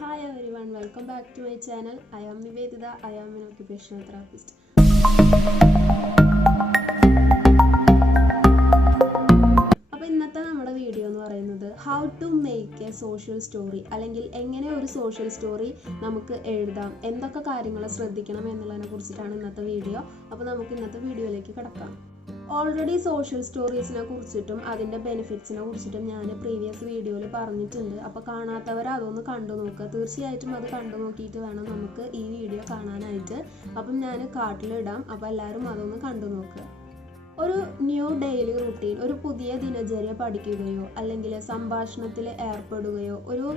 Hi everyone, welcome back to my channel. I am Nivedita. I am an occupational therapist. അപ്പോൾ ഇന്നത്തെ നമ്മുടെ video എന്ന് പറയുന്നത് how to make a social story, അല്ലെങ്കിൽ എങ്ങനെ ഒരു സോഷ്യൽ സ്റ്റോറി നമുക്ക് എഴുതാം, എന്തൊക്കെ കാര്യങ്ങൾ ശ്രദ്ധിക്കണം എന്നുള്ളതിനെ കുറിച്ചിട്ടാണ് ഇന്നത്തെ വീഡിയോ. അപ്പോൾ നമുക്ക് ഇന്നത്തെ വീഡിയോയിലേക്ക് കിടക്കാം. ഓൾറെഡി സോഷ്യൽ സ്റ്റോറീസിനെ കുറിച്ചിട്ടും അതിൻ്റെ ബെനിഫിറ്റ്സിനെ കുറിച്ചിട്ടും ഞാൻ പ്രീവിയസ് വീഡിയോയിൽ പറഞ്ഞിട്ടുണ്ട്. അപ്പോൾ കാണാത്തവർ അതൊന്ന് കണ്ടു നോക്കുക. തീർച്ചയായിട്ടും അത് കണ്ടു നോക്കിയിട്ട് വേണം നമുക്ക് ഈ വീഡിയോ കാണാനായിട്ട്. അപ്പം ഞാൻ കാർട്ടിലിടാം, അപ്പോൾ എല്ലാവരും അതൊന്ന് കണ്ടു നോക്കുക. ഒരു ന്യൂ ഡെയിലി റുട്ടീൻ, ഒരു പുതിയ ദിനചര്യ പഠിക്കുകയോ അല്ലെങ്കിൽ സംഭാഷണത്തിൽ ഏർപ്പെടുകയോ ഒരു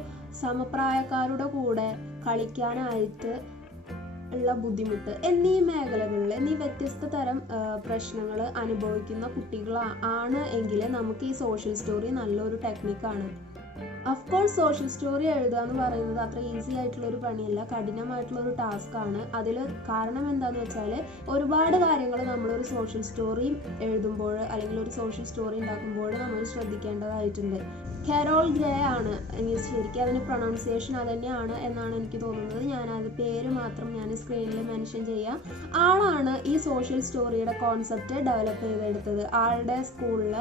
സമപ്രായക്കാരുടെ കൂടെ കളിക്കാനായിട്ട് ഉള്ള ബുദ്ധിമുട്ട് എന്നീ മേഖലകളിൽ വ്യത്യസ്ത തരം പ്രശ്നങ്ങൾ അനുഭവിക്കുന്ന കുട്ടികളാണ് എങ്കിൽ നമുക്ക് ഈ സോഷ്യൽ സ്റ്റോറി നല്ലൊരു ടെക്നിക്കാണ്. അഫ്കോഴ്സ് സോഷ്യൽ സ്റ്റോറി എഴുതുക എന്ന് പറയുന്നത് അത്ര ഈസി ആയിട്ടുള്ളൊരു പണിയല്ല, കഠിനമായിട്ടുള്ളൊരു ടാസ്ക്കാണ്. അതിൽ കാരണം എന്താണെന്ന് വെച്ചാൽ ഒരുപാട് കാര്യങ്ങൾ നമ്മളൊരു സോഷ്യൽ സ്റ്റോറി എഴുതുമ്പോൾ അല്ലെങ്കിൽ ഒരു സോഷ്യൽ സ്റ്റോറി ഉണ്ടാക്കുമ്പോൾ നമ്മൾ ശ്രദ്ധിക്കേണ്ടതായിട്ടുണ്ട്. കരോൾ ഗ്രേ ആണ് ശരിക്കും അതിന് പ്രൊണൗൺസിയേഷൻ അത് തന്നെയാണ് എന്നാണ് എനിക്ക് തോന്നുന്നത്. ഞാനത് പേര് മാത്രം ഞാൻ സ്ക്രീനിൽ മെൻഷൻ ചെയ്യാം. ആളാണ് ഈ സോഷ്യൽ സ്റ്റോറിയുടെ കോൺസെപ്റ്റ് ഡെവലപ്പ് ചെയ്തെടുത്തത്. ആളുടെ സ്കൂളിൽ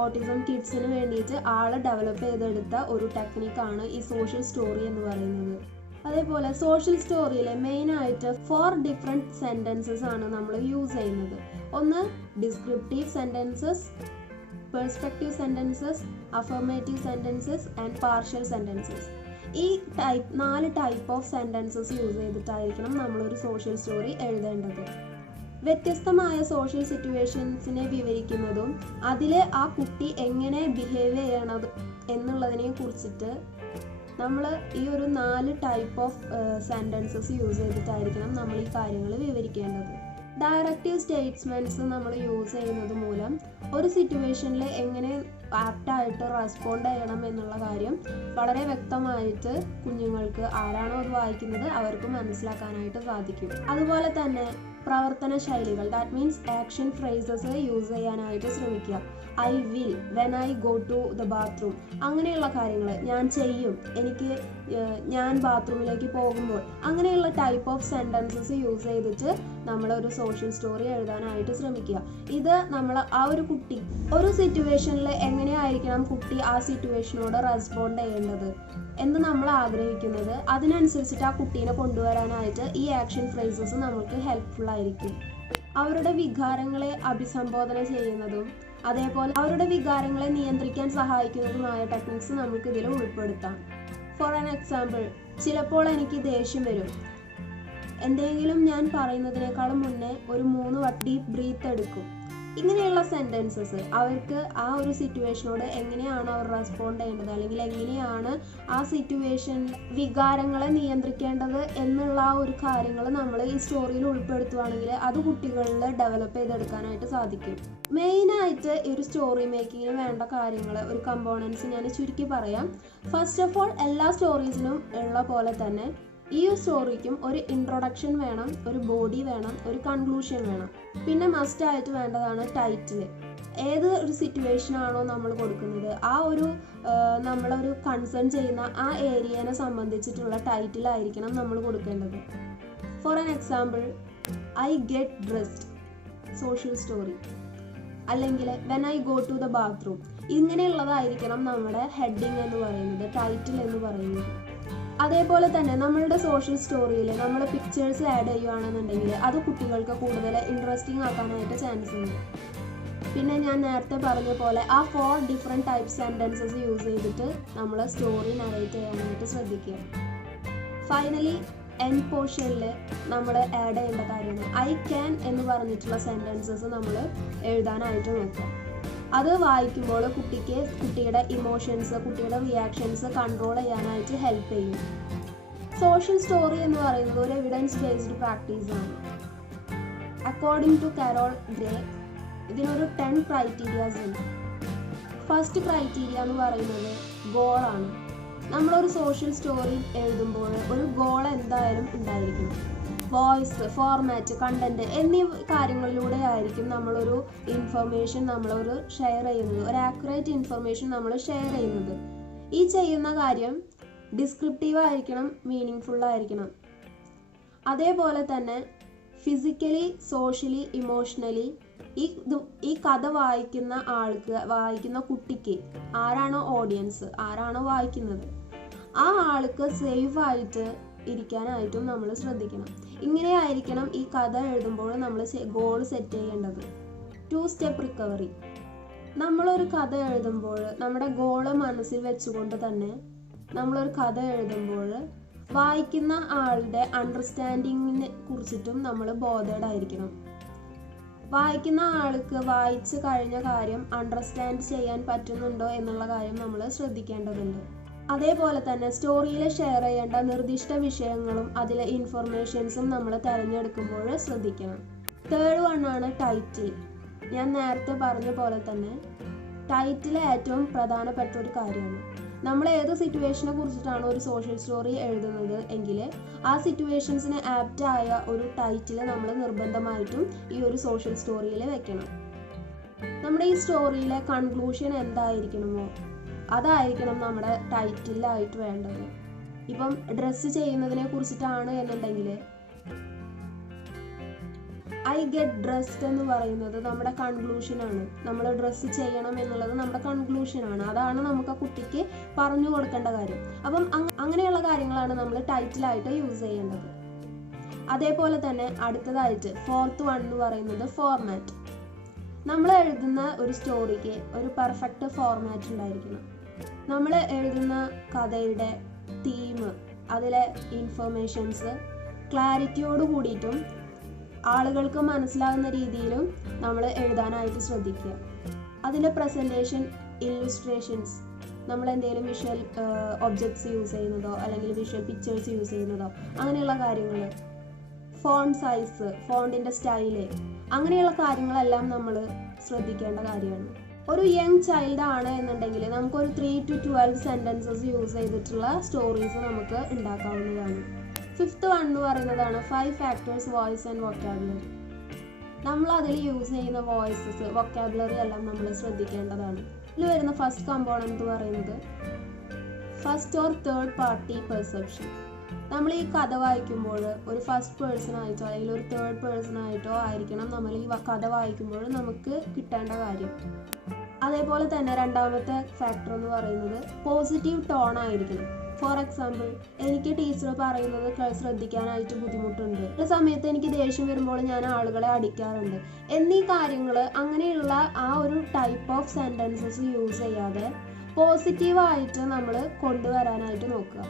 ഓട്ടിസം കിഡ്സിന് വേണ്ടിയിട്ട് ആള് ഡെവലപ്പ് ചെയ്തെടുത്ത ഒരു ടെക്നിക്കാണ് ഈ സോഷ്യൽ സ്റ്റോറി എന്ന് പറയുന്നത്. അതേപോലെ സോഷ്യൽ സ്റ്റോറിയിലെ മെയിനായിട്ട് 4 ഡിഫറെൻറ്റ് സെൻറ്റൻസസ് ആണ് നമ്മൾ യൂസ് ചെയ്യുന്നത്. ഒന്ന് descriptive sentences, perspective sentences, affirmative sentences and partial sentences. ഈ 4 ടൈപ്പ് ഓഫ് സെൻറ്റൻസസ് യൂസ് ചെയ്തിട്ടായിരിക്കണം നമ്മളൊരു സോഷ്യൽ സ്റ്റോറി എഴുതേണ്ടത്. വ്യത്യസ്തമായ സോഷ്യൽ സിറ്റുവേഷൻസിനെ വിവരിക്കുന്നതും അതിൽ ആ കുട്ടി എങ്ങനെ ബിഹേവ് ചെയ്യണത് എന്നുള്ളതിനെ കുറിച്ചിട്ട് നമ്മൾ ഈ ഒരു 4 ടൈപ്പ് ഓഫ് സെൻറ്റൻസസ് യൂസ് ചെയ്തിട്ടായിരിക്കണം നമ്മൾ ഈ കാര്യങ്ങൾ വിവരിക്കേണ്ടത്. ഡയറക്റ്റീവ് സ്റ്റേറ്റ്മെൻറ്റ്സ് നമ്മൾ യൂസ് ചെയ്യുന്നത് മൂലം ഒരു സിറ്റുവേഷനിൽ എങ്ങനെ ആപ്റ്റായിട്ട് റെസ്പോണ്ട് ചെയ്യണം എന്നുള്ള കാര്യം വളരെ വ്യക്തമായിട്ട് കുഞ്ഞുങ്ങൾക്ക്, ആരാണോ അത് വായിക്കുന്നത്, അവർക്ക് മനസ്സിലാക്കാനായിട്ട് സാധിക്കും. അതുപോലെ തന്നെ പ്രവർത്തന ശൈലികൾ, that means action phrases use ചെയ്യാനായിട്ട് ശ്രമിക്കുക. I will, when I go to the bathroom, അങ്ങനെയുള്ള കാര്യങ്ങൾ, ഞാൻ ചെയ്യും, ഞാൻ ബാത്റൂമിലേക്ക് പോകുമ്പോൾ, അങ്ങനെയുള്ള ടൈപ്പ് ഓഫ് സെൻറ്റൻസസ് യൂസ് ചെയ്തിട്ട് നമ്മളൊരു സോഷ്യൽ സ്റ്റോറി എഴുതാനായിട്ട് ശ്രമിക്കുക. ഇത് നമ്മൾ ആ ഒരു കുട്ടി ഒരു സിറ്റുവേഷനിൽ എങ്ങനെയായിരിക്കണം കുട്ടി ആ സിറ്റുവേഷനോട് റെസ്പോണ്ട് ചെയ്യേണ്ടത് എന്ന് നമ്മൾ ആഗ്രഹിക്കുന്നത്, അതിനനുസരിച്ചിട്ട് ആ കുട്ടീനെ കൊണ്ടുവരാനായിട്ട് ഈ ആക്ഷൻ ഫ്രേസസ് നമുക്ക് ഹെൽപ്ഫുൾ ആയിരിക്കും. അവരുടെ വികാരങ്ങളെ അഭിസംബോധന ചെയ്യുന്നതും അതേപോലെ അവരുടെ വികാരങ്ങളെ നിയന്ത്രിക്കാൻ സഹായിക്കുന്നതുമായ ടെക്നിക്സ് നമുക്ക് ഇതിൽ ഉൾപ്പെടുത്താം. ഫോർ ആൻ എക്സാമ്പിൾ, ചിലപ്പോൾ എനിക്ക് ദേഷ്യം വരും. എന്തെങ്കിലും ഞാൻ പറയുന്നതിനേക്കാളും മുന്നേ ഒരു 3 വട്ടം ഡീപ്പ് ബ്രീത്ത് എടുക്കും. ഇങ്ങനെയുള്ള സെൻറ്റൻസസ് അവർക്ക് ആ ഒരു സിറ്റുവേഷനോട് എങ്ങനെയാണ് അവർ റെസ്പോണ്ട് ചെയ്യേണ്ടത് അല്ലെങ്കിൽ എങ്ങനെയാണ് ആ സിറ്റുവേഷൻ വികാരങ്ങളെ നിയന്ത്രിക്കേണ്ടത് എന്നുള്ള ആ ഒരു കാര്യങ്ങൾ നമ്മൾ ഈ സ്റ്റോറിയിൽ ഉൾപ്പെടുത്തുകയാണെങ്കിൽ അത് കുട്ടികളിൽ ഡെവലപ്പ് ചെയ്തെടുക്കാനായിട്ട് സാധിക്കും. മെയിനായിട്ട് ഈ ഒരു സ്റ്റോറി മേക്കിങ്ങിന് വേണ്ട കാര്യങ്ങൾ, ഒരു കമ്പോണൻസ് ഞാൻ ചുരുക്കി പറയാം. ഫസ്റ്റ് ഓഫ് ഓൾ, എല്ലാ സ്റ്റോറീസിനും ഉള്ള പോലെ തന്നെ ഈ സ്റ്റോറിക്കും ഒരു ഇൻട്രൊഡക്ഷൻ വേണം, ഒരു ബോഡി വേണം, ഒരു കൺക്ലൂഷൻ വേണം. പിന്നെ മസ്റ്റായിട്ട് വേണ്ടതാണ് ടൈറ്റിൽ. ഏത് ഒരു സിറ്റുവേഷനാണോ നമ്മൾ കൊടുക്കുന്നത് ആ ഒരു നമ്മളൊരു കൺസേൺ ചെയ്യുന്ന ആ ഏരിയനെ സംബന്ധിച്ചിട്ടുള്ള ടൈറ്റിലായിരിക്കണം നമ്മൾ കൊടുക്കേണ്ടത്. For an example, I get dressed, social story, അല്ലെങ്കിൽ when I go to the bathroom, ഇങ്ങനെയുള്ളതായിരിക്കണം നമ്മുടെ ഹെഡിങ് എന്ന് പറയുന്നത്, ടൈറ്റിൽ എന്ന് പറയുന്നത്. അതേപോലെ തന്നെ നമ്മളുടെ സോഷ്യൽ സ്റ്റോറിയിൽ നമ്മൾ പിക്ചേഴ്സ് ആഡ് ചെയ്യുകയാണെന്നുണ്ടെങ്കിൽ അത് കുട്ടികൾക്ക് കൂടുതൽ ഇൻട്രസ്റ്റിംഗ് ആക്കാനായിട്ട് ചാൻസ് ഉണ്ട്. പിന്നെ ഞാൻ നേരത്തെ പറഞ്ഞ പോലെ ആ 4 ഡിഫറെൻറ്റ് ടൈപ്പ് സെൻറ്റൻസസ് യൂസ് ചെയ്തിട്ട് നമ്മൾ സ്റ്റോറി നറേറ്റ് ചെയ്യാനായിട്ട് ശ്രദ്ധിക്കുക. ഫൈനലി എൻഡ് പോർഷനിൽ നമ്മൾ ആഡ് ചെയ്യേണ്ട കാര്യമാണ് ഐ ക്യാൻ എന്ന് പറഞ്ഞിട്ടുള്ള സെൻറ്റൻസസ് നമ്മൾ എഴുതാനായിട്ട് നോക്കുക. അത് വായിക്കുമ്പോൾ കുട്ടിയുടെ ഇമോഷൻസ്, കുട്ടിയുടെ റിയാക്ഷൻസ് കൺട്രോൾ ചെയ്യാനായിട്ട് ഹെൽപ്പ് ചെയ്യും. സോഷ്യൽ സ്റ്റോറി എന്ന് പറയുന്നത് ഒരു എവിഡൻസ് ബേസ്ഡ് പ്രാക്ടീസാണ്. അക്കോർഡിംഗ് ടു കരോൾ ഗ്രേ ഇതിനൊരു 10 ക്രൈറ്റീരിയാസ് ഉണ്ട്. ഫസ്റ്റ് ക്രൈറ്റീരിയ എന്ന് പറയുന്നത് ഗോളാണ്. നമ്മളൊരു സോഷ്യൽ സ്റ്റോറി എഴുതുമ്പോൾ ഒരു ഗോൾ എന്തായാലും ഉണ്ടായിരിക്കും. വോയിസ്, ഫോർമാറ്റ്, കണ്ടന്റ് എന്നീ കാര്യങ്ങളിലൂടെ ആയിരിക്കും നമ്മളൊരു ഇൻഫർമേഷൻ ഷെയർ ചെയ്യുന്നത്, ഒരു ആക്യുറേറ്റ് ഇൻഫർമേഷൻ നമ്മൾ ഷെയർ ചെയ്യുന്നത്. ഈ ചെയ്യുന്ന കാര്യം ഡിസ്ക്രിപ്റ്റീവ് ആയിരിക്കണം, മീനിങ് ഫുൾ ആയിരിക്കണം. അതേപോലെ തന്നെ ഫിസിക്കലി, സോഷ്യലി, ഇമോഷണലി ഈ കഥ വായിക്കുന്ന കുട്ടിക്ക് ആരാണോ ഓഡിയൻസ്, ആരാണോ വായിക്കുന്നത്, ആ ആൾക്ക് സേഫ് ആയിട്ട് ഇരിക്കാനായിട്ടും നമ്മൾ ശ്രദ്ധിക്കണം. ഇങ്ങനെയായിരിക്കണം ഈ കഥ എഴുതുമ്പോൾ നമ്മൾ ഗോൾ സെറ്റ് ചെയ്യേണ്ടത്. 2 സ്റ്റെപ്പ് റിക്കവറി. നമ്മളൊരു കഥ എഴുതുമ്പോൾ നമ്മുടെ ഗോള് മനസ്സിൽ വെച്ചുകൊണ്ട് തന്നെ നമ്മളൊരു കഥ എഴുതുമ്പോൾ വായിക്കുന്ന ആളുടെ അണ്ടർസ്റ്റാൻഡിങ്ങിനെ കുറിച്ചിട്ടും നമ്മൾ ബോധേഡ് ആയിരിക്കണം. വായിക്കുന്ന ആൾക്ക് വായിച്ച് കഴിഞ്ഞ കാര്യം അണ്ടർസ്റ്റാൻഡ് ചെയ്യാൻ പറ്റുന്നുണ്ടോ എന്നുള്ള കാര്യം നമ്മൾ ശ്രദ്ധിക്കേണ്ടതുണ്ട്. അതേപോലെ തന്നെ സ്റ്റോറിയിൽ ഷെയർ ചെയ്യേണ്ട നിർദ്ദിഷ്ട വിഷയങ്ങളും അതിലെ ഇൻഫർമേഷൻസും നമ്മൾ തിരഞ്ഞെടുക്കുമ്പോൾ ശ്രദ്ധിക്കണം. 3rd വണ്ണാണ് title. ഞാൻ നേരത്തെ പറഞ്ഞ പോലെ തന്നെ ടൈറ്റിൽ ഏറ്റവും പ്രധാനപ്പെട്ട ഒരു കാര്യമാണ്. നമ്മൾ ഏത് സിറ്റുവേഷനെ കുറിച്ചിട്ടാണ് ഒരു സോഷ്യൽ സ്റ്റോറി എഴുതുന്നത് എങ്കിൽ ആ സിറ്റുവേഷൻസിന് ആപ്റ്റായ ഒരു ടൈറ്റിൽ നമ്മൾ നിർബന്ധമായിട്ടും ഈ ഒരു സോഷ്യൽ സ്റ്റോറിയിൽ വെക്കണം. നമ്മുടെ ഈ സ്റ്റോറിയിലെ കൺക്ലൂഷൻ എന്തായിരിക്കണമോ അതായിരിക്കണം നമ്മുടെ ടൈറ്റിലായിട്ട് വേണ്ടത്. ഇപ്പം ഡ്രസ്സ് ചെയ്യുന്നതിനെ കുറിച്ചിട്ടാണ് എന്നുണ്ടെങ്കിൽ ഐ ഗെറ്റ് ഡ്രസ്ഡ് എന്ന് പറയുന്നത് നമ്മുടെ കൺക്ലൂഷനാണ്. നമ്മൾ ഡ്രസ്സ് ചെയ്യണം എന്നുള്ളത് നമ്മുടെ കൺക്ലൂഷനാണ്. അതാണ് നമുക്ക് ആ കുട്ടിക്ക് പറഞ്ഞു കൊടുക്കേണ്ട കാര്യം. അപ്പം അങ്ങനെയുള്ള കാര്യങ്ങളാണ് നമ്മൾ ടൈറ്റിലായിട്ട് യൂസ് ചെയ്യേണ്ടത്. അതേപോലെ തന്നെ അടുത്തതായിട്ട് 4th വൺ എന്ന് പറയുന്നത് ഫോർമാറ്റ്. നമ്മൾ എഴുതുന്ന ഒരു സ്റ്റോറിക്ക് ഒരു പെർഫെക്റ്റ് ഫോർമാറ്റ് ഉണ്ടായിരിക്കണം. നമ്മൾ എഴുതുന്ന കഥയുടെ തീം, അതിലെ ഇൻഫർമേഷൻസ് ക്ലാരിറ്റിയോട് കൂടിയിട്ടും ആളുകൾക്ക് മനസ്സിലാകുന്ന രീതിയിലും നമ്മൾ എഴുതാനായിട്ട് ശ്രദ്ധിക്കുക. അതിൻ്റെ പ്രസൻറ്റേഷൻ, ഇല്ലുസ്ട്രേഷൻസ്, നമ്മൾ എന്തെങ്കിലും വിഷ്വൽ ഒബ്ജക്ട്സ് യൂസ് ചെയ്യുന്നതോ അല്ലെങ്കിൽ വിഷ്വൽ പിക്ചേഴ്സ് യൂസ് ചെയ്യുന്നതോ അങ്ങനെയുള്ള കാര്യങ്ങൾ, ഫോണ്ട് സൈസ്, ഫോണ്ടിൻ്റെ സ്റ്റൈല്, അങ്ങനെയുള്ള കാര്യങ്ങളെല്ലാം നമ്മൾ ശ്രദ്ധിക്കേണ്ട കാര്യമാണ്. ഒരു യങ് ചൈൽഡ് ആണ് എന്നുണ്ടെങ്കിൽ നമുക്കൊരു 3 to 12 സെൻറ്റൻസസ് യൂസ് ചെയ്തിട്ടുള്ള സ്റ്റോറീസ് നമുക്ക് ഉണ്ടാക്കാവുന്നതാണ്. 5th വൺ എന്ന് പറയുന്നതാണ് 5 ഫാക്ടേഴ്സ് വോയിസ് ആൻഡ് വൊക്കാബുലറി. നമ്മൾ അതിൽ യൂസ് ചെയ്യുന്ന വോയിസസ്, വൊക്കാബുലറി എല്ലാം നമ്മൾ ശ്രദ്ധിക്കേണ്ടതാണ്. ഇതിൽ വരുന്ന ഫസ്റ്റ് കമ്പോണന്റ് എന്ന് പറയുന്നത് first or third party perception. നമ്മൾ ഈ കഥ വായിക്കുമ്പോൾ ഒരു ഫസ്റ്റ് പേഴ്സൺ ആയിട്ടോ അല്ലെങ്കിൽ ഒരു തേർഡ് പേഴ്സൺ ആയിട്ടോ ആയിരിക്കണം നമ്മൾ ഈ കഥ വായിക്കുമ്പോൾ നമുക്ക് കിട്ടേണ്ട കാര്യം. അതേപോലെ തന്നെ രണ്ടാമത്തെ ഫാക്ടർ എന്ന് പറയുന്നത് പോസിറ്റീവ് ടോൺ ആയിരിക്കണം. ഫോർ എക്സാമ്പിൾ, എനിക്ക് ടീച്ചർ പറയുന്നത് ശ്രദ്ധിക്കാനായിട്ട് ബുദ്ധിമുട്ടുണ്ട്, ചില സമയത്ത് എനിക്ക് ദേഷ്യം വരുമ്പോൾ ഞാൻ ആളുകളെ അടിക്കാറുണ്ട് എന്നീ കാര്യങ്ങൾ, അങ്ങനെയുള്ള ആ ഒരു ടൈപ്പ് ഓഫ് സെൻറ്റൻസസ് യൂസ് ചെയ്യാതെ പോസിറ്റീവായിട്ട് നമ്മൾ കൊണ്ടുവരാനായിട്ട് നോക്കുക.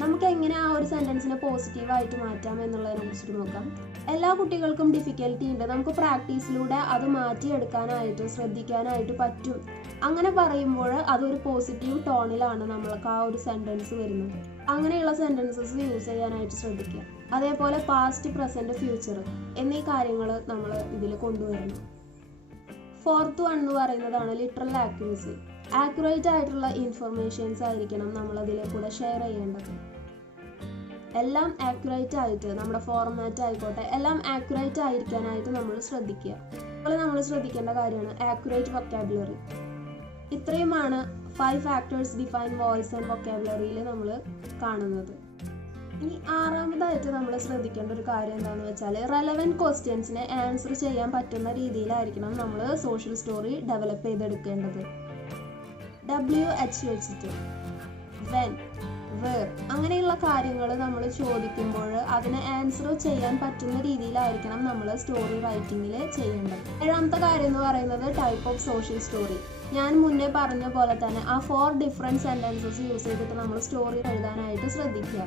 നമുക്ക് എങ്ങനെ ആ ഒരു സെൻറ്റൻസിനെ പോസിറ്റീവായിട്ട് മാറ്റാം എന്നുള്ളതിനെ കുറിച്ചിട്ട് നോക്കാം. എല്ലാ കുട്ടികൾക്കും ഡിഫിക്കൽറ്റി ഉണ്ട്. നമുക്ക് പ്രാക്ടീസിലൂടെ അത് മാറ്റിയെടുക്കാനായിട്ട് ശ്രദ്ധിക്കാനായിട്ട് പറ്റും. അങ്ങനെ പറയുമ്പോൾ അതൊരു പോസിറ്റീവ് ടോണിലാണ് നമ്മൾക്ക് ആ ഒരു സെൻറ്റൻസ് വരുന്നത്. അങ്ങനെയുള്ള സെൻറ്റൻസസ് യൂസ് ചെയ്യാനായിട്ട് ശ്രദ്ധിക്കുക. അതേപോലെ പാസ്റ്റ്, പ്രസൻറ്റ്, ഫ്യൂച്ചർ എന്നീ കാര്യങ്ങൾ നമ്മൾ ഇതിൽ കൊണ്ടുവരണം. 4th വൺ എന്ന് പറയുന്നതാണ് ലിറ്ററൽ ആക്യുറസി. ആക്യുറേറ്റ് ആയിട്ടുള്ള ഇൻഫർമേഷൻസ് ആയിരിക്കണം നമ്മളതിലെ കൂടെ ഷെയർ ചെയ്യേണ്ടത്. എല്ലാം ആക്യുറേറ്റ് ആയിട്ട്, നമ്മുടെ ഫോർമാറ്റ് ആയിക്കോട്ടെ, എല്ലാം ആക്യുറേറ്റ് ആയിരിക്കാനായിട്ട് നമ്മൾ ശ്രദ്ധിക്കുക. അതുപോലെ നമ്മൾ ശ്രദ്ധിക്കേണ്ട കാര്യമാണ് ആക്യുറേറ്റ് വൊക്കാബുലറി. ഇത്രയുമാണ് 5 ഫാക്ടേഴ്സ് ഡിഫൈൻ വോയിസ് ആൻഡ് വൊക്കാബുലറിയിൽ നമ്മൾ കാണുന്നത്. ഇനി 6ാമതായിട്ട് നമ്മൾ ശ്രദ്ധിക്കേണ്ട ഒരു കാര്യം എന്താണെന്ന് വെച്ചാൽ റെലവൻറ്റ് ക്വസ്റ്റ്യൻസിനെ ആൻസർ ചെയ്യാൻ പറ്റുന്ന രീതിയിലായിരിക്കണം നമ്മൾ സോഷ്യൽ സ്റ്റോറി ഡെവലപ്പ് ചെയ്തെടുക്കേണ്ടത്. WH വെച്ചിട്ട് വെൻ, വേർ അങ്ങനെയുള്ള കാര്യങ്ങൾ നമ്മൾ ചോദിക്കുമ്പോൾ അതിനെ ആൻസർ ചെയ്യാൻ പറ്റുന്ന രീതിയിലായിരിക്കണം നമ്മൾ സ്റ്റോറി റൈറ്റിങ്ങിൽ ചെയ്യേണ്ടത്. 7ാമത്തെ കാര്യം എന്ന് പറയുന്നത് ടൈപ്പ് ഓഫ് സോഷ്യൽ സ്റ്റോറി. ഞാൻ മുന്നേ പറഞ്ഞ പോലെ തന്നെ ആ 4 ഡിഫറെൻറ്റ് സെൻറ്റൻസസ് യൂസ് ചെയ്തിട്ട് നമ്മൾ സ്റ്റോറി എഴുതാനായിട്ട് ശ്രദ്ധിക്കുക.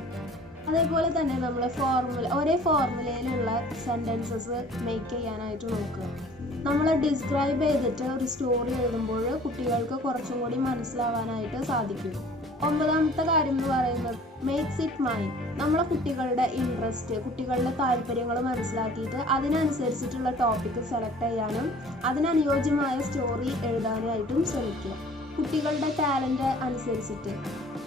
അതേപോലെ തന്നെ നമ്മൾ ഒരേ ഫോർമുലയിലുള്ള സെൻറ്റൻസസ് മേക്ക് ചെയ്യാനായിട്ട് നോക്കുക. നമ്മൾ ഡിസ്ക്രൈബ് ചെയ്തിട്ട് ഒരു സ്റ്റോറി എഴുതുമ്പോൾ കുട്ടികൾക്ക് കുറച്ചും കൂടി മനസ്സിലാവാനായിട്ട് സാധിക്കും. 9ാമത്തെ കാര്യം എന്ന് പറയുന്നത് മേക്സ് ഇറ്റ് മൈൻഡ്. നമ്മളെ കുട്ടികളുടെ ഇൻട്രസ്റ്റ്, കുട്ടികളുടെ താല്പര്യങ്ങൾ മനസ്സിലാക്കിയിട്ട് അതിനനുസരിച്ചിട്ടുള്ള ടോപ്പിക്ക് സെലക്ട് ചെയ്യാനും അതിനനുയോജ്യമായ സ്റ്റോറി എഴുതാനായിട്ടും ശ്രമിക്കുക. കുട്ടികളുടെ ടാലൻറ്റ് അനുസരിച്ചിട്ട്,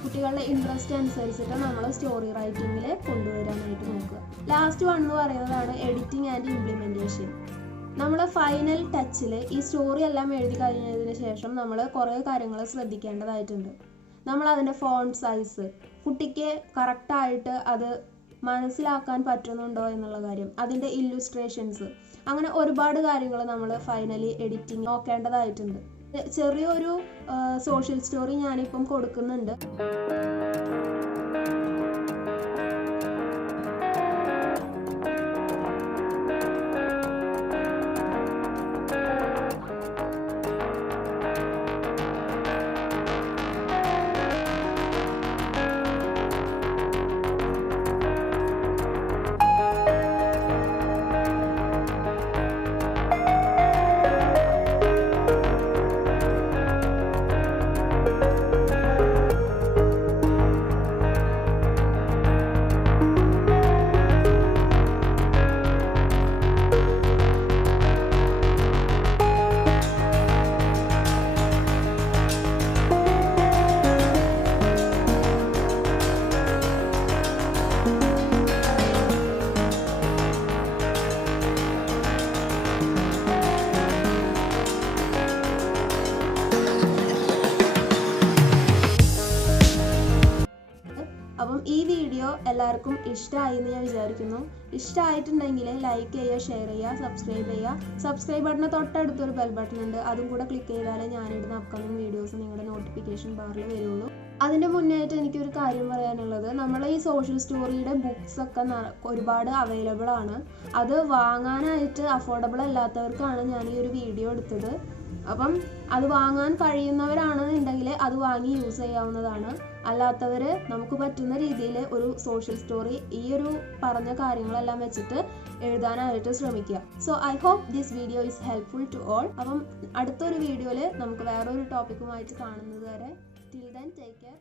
കുട്ടികളുടെ ഇൻട്രസ്റ്റ് അനുസരിച്ചിട്ട് നമ്മൾ സ്റ്റോറി റൈറ്റിങ്ങിൽ കൊണ്ടുവരാനായിട്ട് നോക്കുക. ലാസ്റ്റ് വൺ എന്ന് പറയുന്നതാണ് എഡിറ്റിംഗ് ആൻഡ് ഇംപ്ലിമെൻറ്റേഷൻ. നമ്മൾ ഫൈനൽ ടച്ചിൽ ഈ സ്റ്റോറി എല്ലാം എഴുതി കഴിഞ്ഞതിന് ശേഷം നമ്മൾ കുറേ കാര്യങ്ങൾ ശ്രദ്ധിക്കേണ്ടതായിട്ടുണ്ട്. നമ്മൾ അതിൻ്റെ ഫോണ്ട് സൈസ്, കുട്ടിക്ക് കറക്റ്റായിട്ട് അത് മനസ്സിലാക്കാൻ പറ്റുന്നുണ്ടോ എന്നുള്ള കാര്യം, അതിൻ്റെ ഇല്ലുസ്ട്രേഷൻസ്, അങ്ങനെ ഒരുപാട് കാര്യങ്ങൾ നമ്മൾ ഫൈനലി എഡിറ്റിംഗ് നോക്കേണ്ടതായിട്ടുണ്ട്. ചെറിയൊരു സോഷ്യൽ സ്റ്റോറി ഞാനിപ്പം കൊടുക്കുന്നുണ്ട്. അപ്പം ഈ വീഡിയോ എല്ലാവർക്കും ഇഷ്ടമായി എന്ന് ഞാൻ വിചാരിക്കുന്നു. ഇഷ്ടമായിട്ടുണ്ടെങ്കിൽ ലൈക്ക് ചെയ്യുക, ഷെയർ ചെയ്യുക, സബ്സ്ക്രൈബ് ചെയ്യുക. സബ്സ്ക്രൈബ് ബട്ടന് തൊട്ടടുത്തൊരു ബെൽ ബട്ടൺ ഉണ്ട്, അതും കൂടെ ക്ലിക്ക് ചെയ്താലേ ഞാനിടുന്ന അപ്കമിങ് വീഡിയോസ് നിങ്ങളുടെ നോട്ടിഫിക്കേഷൻ ബാറിൽ വരുള്ളൂ. അതിൻ്റെ മുന്നായിട്ട് എനിക്കൊരു കാര്യം പറയാനുള്ളത്, നമ്മൾ ഈ സോഷ്യൽ സ്റ്റോറിയുടെ ബുക്സ് ഒക്കെ ഒരുപാട് അവൈലബിൾ ആണ്. അത് വാങ്ങാനായിട്ട് അഫോർഡബിൾ അല്ലാത്തവർക്കാണ് ഞാൻ ഈ ഒരു വീഡിയോ എടുത്തത്. അപ്പം അത് വാങ്ങാൻ കഴിയുന്നവരാണെന്നുണ്ടെങ്കിൽ അത് വാങ്ങി യൂസ് ചെയ്യാവുന്നതാണ്. അല്ലാത്തവർ നമുക്ക് പറ്റുന്ന രീതിയിൽ ഒരു സോഷ്യൽ സ്റ്റോറി ഈ ഒരു പറഞ്ഞ കാര്യങ്ങളെല്ലാം വെച്ചിട്ട് എഴുതാനായിട്ട് ശ്രമിക്കുക. So I hope this video is helpful to all. അപ്പം അടുത്തൊരു വീഡിയോയിൽ നമുക്ക് വേറൊരു ടോപ്പിക്കുമായിട്ട് കാണുന്നത് വരെ ടിൽ ദെൻ ടേക്ക് കെയർ.